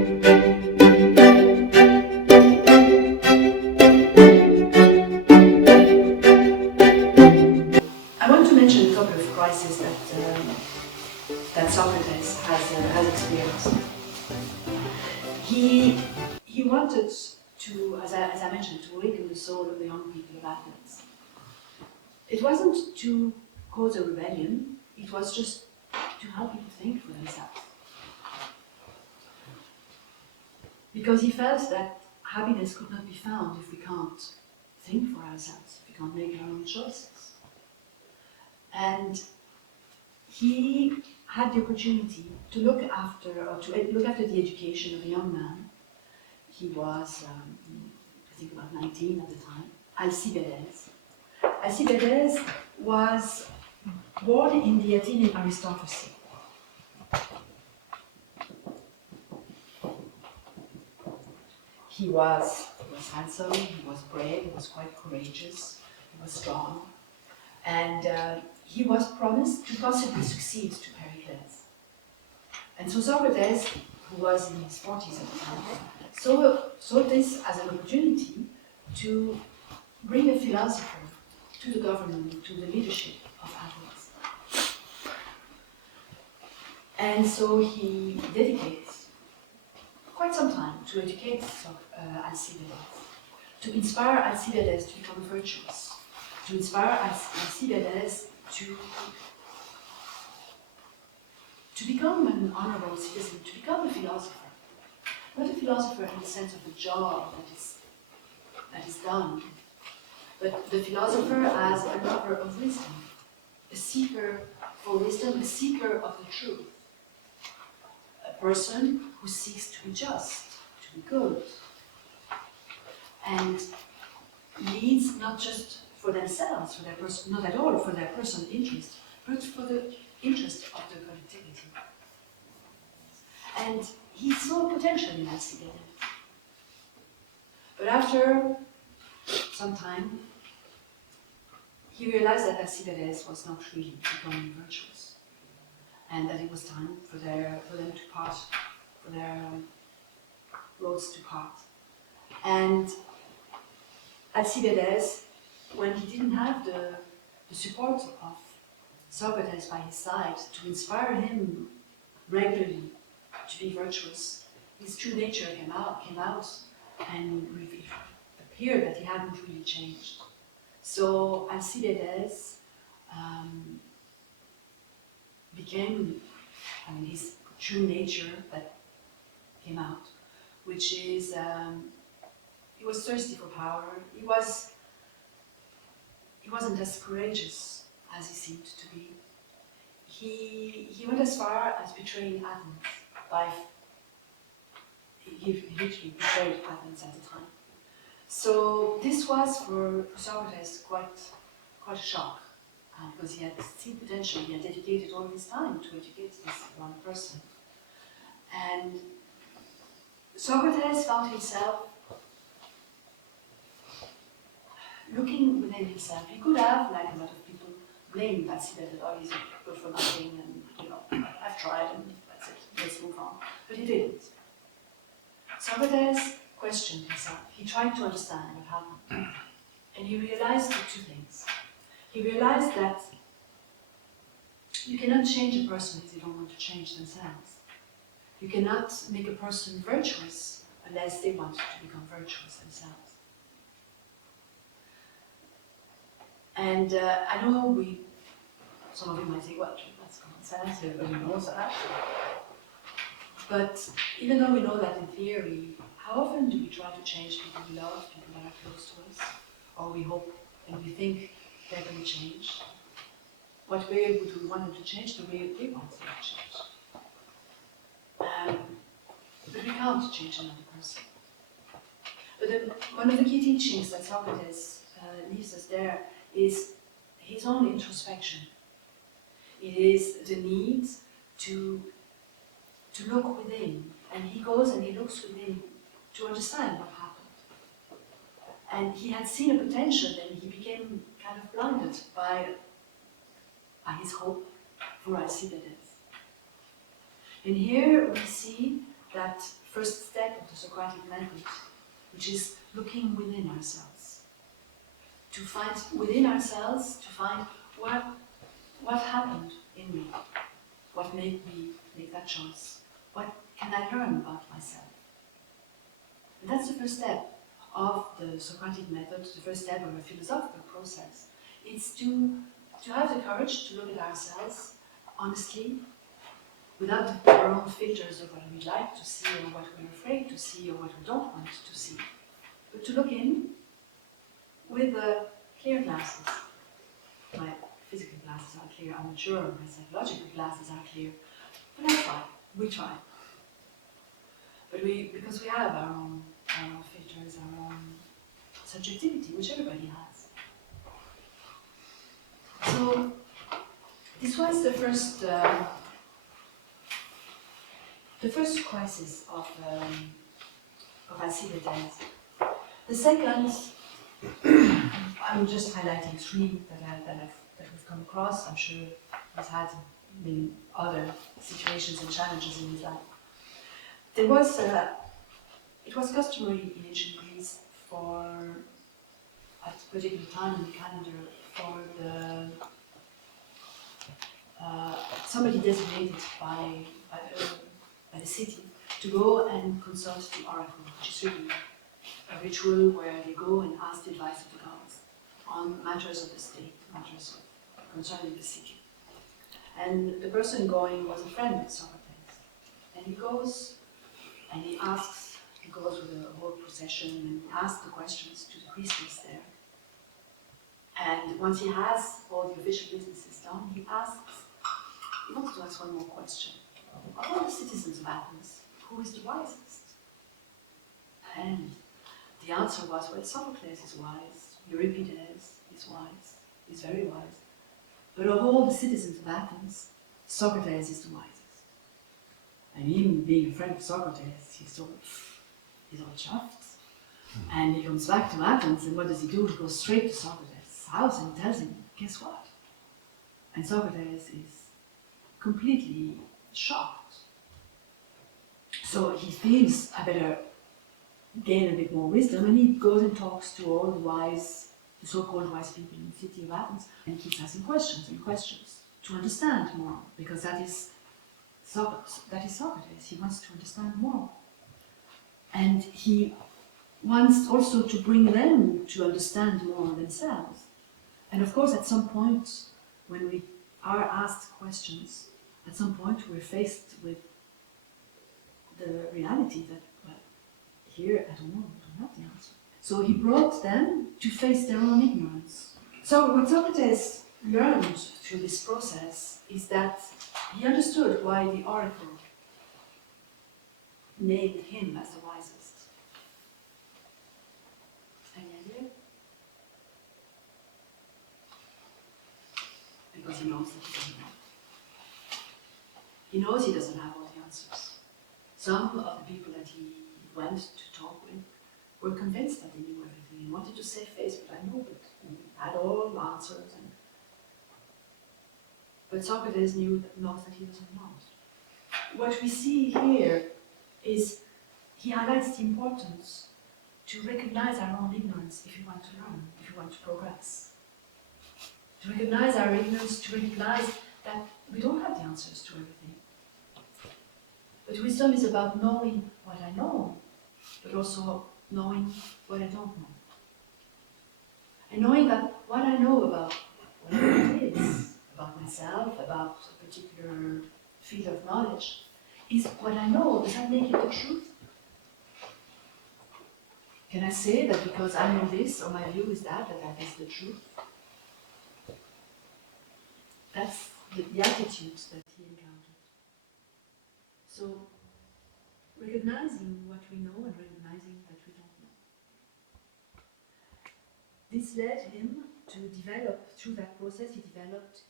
I want to mention a couple of crises that Socrates has experienced. He wanted to, as I mentioned, to awaken the soul of the young people of Athens. It wasn't to cause a rebellion, it was just to help people think for themselves. Because he felt that happiness could not be found if we can't think for ourselves, if we can't make our own choices. And he had the opportunity to look after the education of a young man. He was, I think, about 19 at the time, Alcibiades. Alcibiades was born in the Athenian aristocracy. He was handsome, he was brave, he was quite courageous, he was strong, and he was promised to possibly succeed to Pericles. And so Socrates, who was in his 40s at the time, saw this as an opportunity to bring a philosopher to the government, to the leadership of Athens. And so he dedicates quite some time to educate Alcibiades, to inspire Alcibiades to become virtuous, to inspire Alcibiades to become an honorable citizen, to become a philosopher. Not a philosopher in the sense of a job that is done, but the philosopher as a lover of wisdom, a seeker for wisdom, a seeker of the truth, a person who seeks to be just, to be good, and leads not just for themselves, for their not at all for their personal interest, but for the interest of the collectivity. And he saw potential in Alcibiades. But after some time, he realized that Alcibiades was not really becoming virtuous, and that it was time for them to part, for their roads to part. And Alcibiades, when he didn't have the support of Socrates by his side to inspire him regularly to be virtuous, his true nature came out, and it appeared that he hadn't really changed. So Alcibiades became, his true nature that came out, which is he was thirsty for power. He wasn't as courageous as he seemed to be. He went as far as betraying Athens. He literally betrayed Athens at the time. So this was for Socrates quite a shock, because he had seen potential. He had dedicated all his time to educate this one person, and Socrates found himself looking within himself. He could have, like a lot of people, blamed Alcibiades, oh, he's good for nothing, and I've tried, and that's it, let's move on. But he didn't. Socrates questioned himself. He tried to understand what happened. And he realized two things. He realized that you cannot change a person if they don't want to change themselves. You cannot make a person virtuous unless they want to become virtuous themselves. And I know some of you might say, well, that's common sense, everybody knows that. But even though we know that in theory, how often do we try to change people we love, people that are close to us? Or we hope and we think they're going to change? What way would we want them to change? The way they want them to change. But we can't change another person. But one of the key teachings that Socrates leaves us there is his own introspection. It is the need to look within, and he goes and he looks within to understand what happened. And he had seen a potential, and he became kind of blinded by his hope for Alcibiades. And here we see that first step of the Socratic method, which is looking within ourselves. To find within ourselves, to find what happened in me, what made me make that choice, what can I learn about myself. And that's the first step of the Socratic method, the first step of a philosophical process. It's to have the courage to look at ourselves honestly, without our own filters of what we'd like to see or what we're afraid to see or what we don't want to see. But to look in with clear glasses. My physical glasses are clear, I'm not sure my psychological glasses are clear. But I try, we try. But because we have our own filters, our own subjectivity, which everybody has. So, this was the first crisis of Alcibiades. The second, I'm just highlighting three that we've come across. I'm sure he's had many other situations and challenges in his life. There was, it was customary in ancient Greece for, at a particular time in the calendar, for the somebody designated by the city to go and consult the oracle, which is really a ritual where they go and ask the advice of the gods on matters of the state, matters concerning the city. And the person going was a friend of Socrates. And he goes and he goes with a whole procession and he asks the questions to the priestess there. And once he has all the official businesses done, he wants to ask one more question. Of all the citizens of Athens, who is the wisest? And the answer was, well, Socrates is wise, Euripides is wise, is very wise. But of all the citizens of Athens, Socrates is the wisest. And him being a friend of Socrates, he's all chuffed. And he comes back to Athens, and what does he do? He goes straight to Socrates' house and tells him, guess what? And Socrates is completely shocked. So he feels, I better gain a bit more wisdom, and he goes and talks to all the so-called wise people in the city of Athens, and keeps asking questions and questions to understand more, because that is Socrates. He wants to understand more. And he wants also to bring them to understand more themselves. And of course, at some point, when we are asked questions, at some point we're faced with the reality that, well, here, I don't know, I don't have the answer. So he brought them to face their own ignorance. So what Socrates learned through this process is that he understood why the oracle named him as the wisest. Any idea? Because he knows that he doesn't know. He knows he doesn't have all the answers. Some of the people that he went to talk with were convinced that they knew everything and wanted to save face, but I know it. And had all the answers. But Socrates knows that he doesn't know. What we see here is he highlights the importance to recognize our own ignorance if you want to learn, if you want to progress. To recognize our ignorance, to recognize that we don't have the answers to everything. But wisdom is about knowing what I know, but also knowing what I don't know. And knowing that what I know about whatever it is, about myself, about a particular field of knowledge, is what I know. Does that make it the truth? Can I say that because I know this, or my view is that is the truth? That's the attitudes that he encountered. So, recognizing what we know and recognizing that we don't know. This led him to develop, through that process, he developed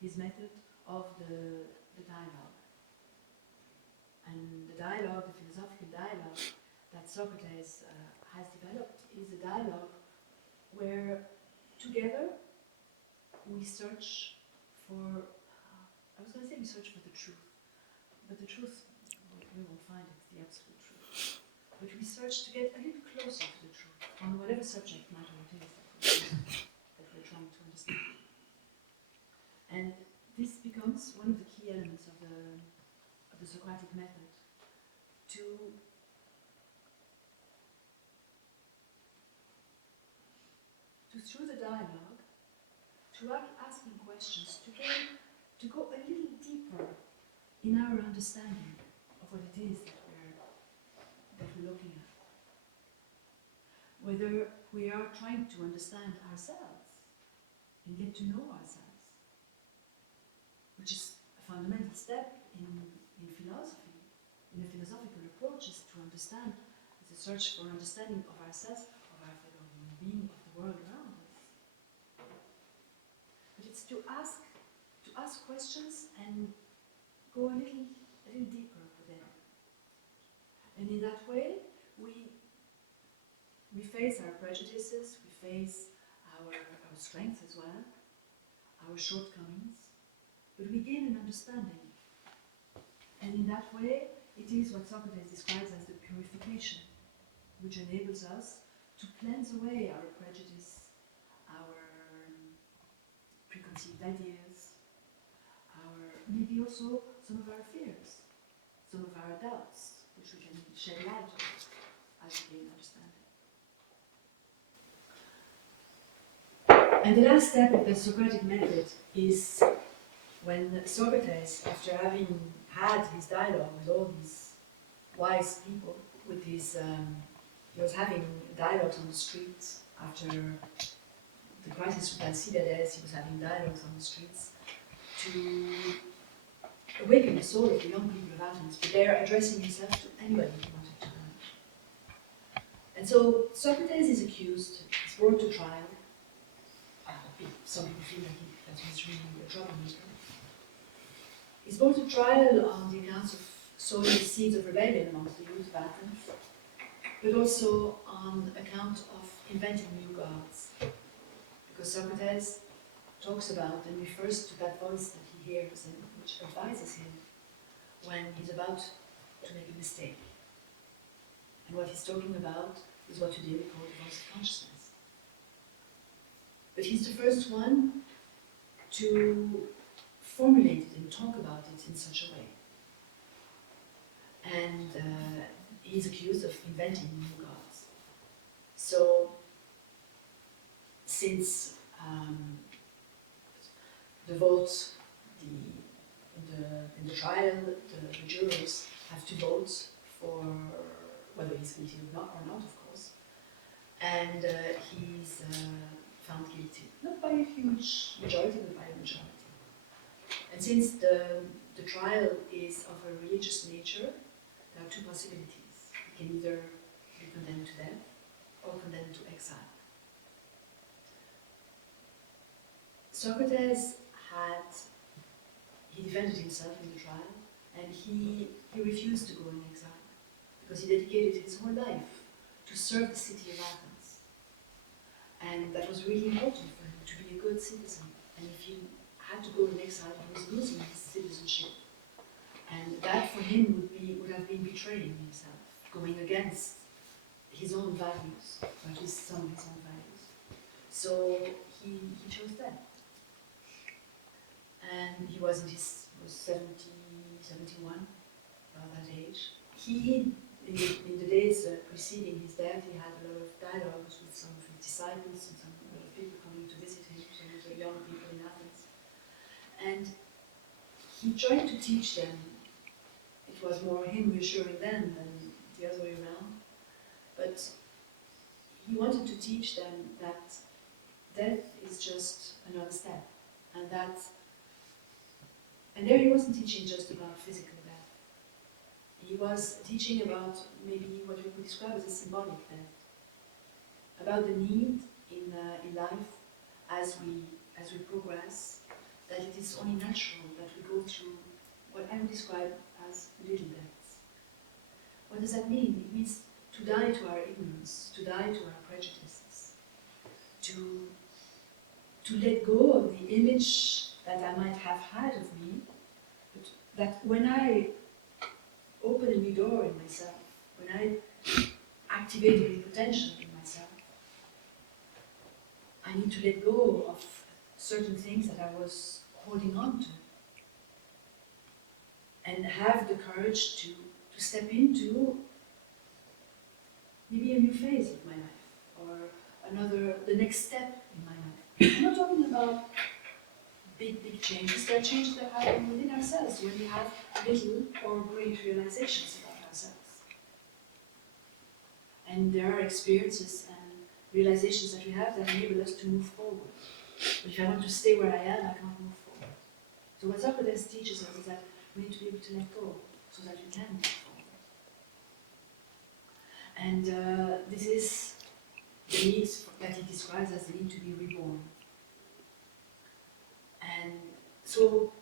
his method of the dialogue. And the dialogue, the philosophical dialogue that Socrates has developed is a dialogue where together we search for, I was going to say we search for the truth, but the truth we won't find it, the absolute truth. But we search to get a little closer to the truth on whatever subject matter it is that we're trying to understand. And this becomes one of the key elements of the Socratic method, to through the dialogue, to asking questions, to go a little deeper in our understanding of what it is that we're looking at. Whether we are trying to understand ourselves and get to know ourselves, which is a fundamental step in philosophy, in a philosophical approach, is to understand, is a search for understanding of ourselves, of our fellow human being, of the world around us. But it's to ask questions and go a little deeper within. And in that way, we face our prejudices, we face our strengths as well, our shortcomings, but we gain an understanding. And in that way, it is what Socrates describes as the purification, which enables us to cleanse away our prejudice, our preconceived ideas, maybe also some of our fears, some of our doubts, which we can shed light on as we gain understanding. And the last step of the Socratic method is when Socrates, after having had his dialogue with all these wise people, with his, he was having dialogues on the streets after the crisis with Alcibiades. He was having dialogues on the streets to awaken the soul of the young people of Athens, but there addressing himself to anybody he wanted to learn. And so Socrates is accused, he's brought to trial. Some people feel that he's really a troublemaker. He's brought to trial on the accounts of sowing the seeds of rebellion amongst the youth of Athens, but also on account of inventing new gods. Because Socrates talks about and refers to that voice that he hears and which advises him when he's about to make a mistake. And what he's talking about is what today we call the voice of consciousness. But he's the first one to formulate it and talk about it in such a way. And he's accused of inventing new gods. So, since the vote, in the trial, the jurors have to vote for whether he's guilty or not, of course, and he's found guilty, not by a huge majority, but by a majority. And since the trial is of a religious nature, there are two possibilities. He can either be condemned to death or condemned to exile. Socrates he defended himself in the trial, and he refused to go in exile, because he dedicated his whole life to serve the city of Athens. And that was really important for him, to be a good citizen. And if he had to go in exile, he was losing his citizenship. And that for him would have been betraying himself, going against his own values, or at least some of his own values. So he chose death. And he was 70, 71, about that age. He, in the days preceding his death, he had a lot of dialogues with some of his disciples and some other people coming to visit him, some of the young people in Athens. And he tried to teach them. It was more him reassuring them than the other way around. But he wanted to teach them that death is just another step, and there he wasn't teaching just about physical death. He was teaching about maybe what we could describe as a symbolic death, about the need in life as we progress, that it is only natural that we go through what I would describe as little deaths. What does that mean? It means to die to our ignorance, to die to our prejudices, to let go of the image that I might have had of me, but that when I open a new door in myself, when I activate a new potential in myself, I need to let go of certain things that I was holding on to and have the courage to step into maybe a new phase of my life or the next step in my life. I'm not talking about big changes. There are changes that happen within ourselves when we have little or great realizations about ourselves. And there are experiences and realizations that we have that enable us to move forward. But if I want to stay where I am, I can't move forward. So what Socrates teaches us is that we need to be able to let go so that we can move forward. And this is the need that he describes as the need to be reborn. And so,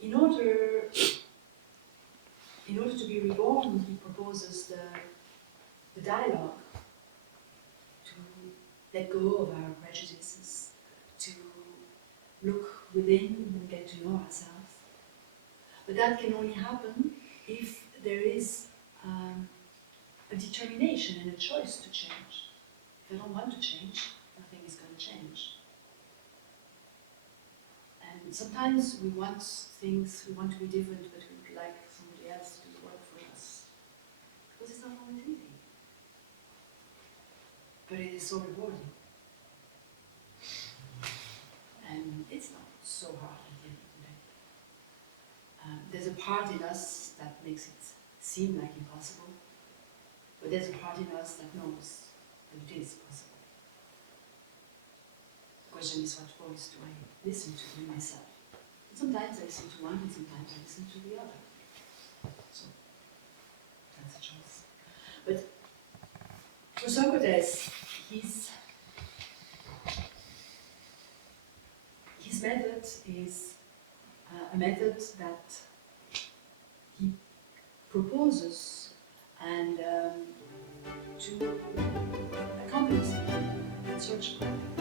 in order to be reborn, he proposes the dialogue to let go of our prejudices, to look within and get to know ourselves. But that can only happen if there is a determination and a choice to change. If I don't want to change, nothing is going to change. And sometimes we want things, we want to be different, but we would like somebody else to do the work for us. Because it's not always easy. But it is so rewarding. And it's not so hard at the end of the day. There's a part in us that makes it seem like impossible, but there's a part in us that knows that it is possible. The question is, what voice do I listen to in myself? And sometimes I listen to one, and sometimes I listen to the other. So, that's a choice. But for Socrates, his method is a method that he proposes and to accompany in search for.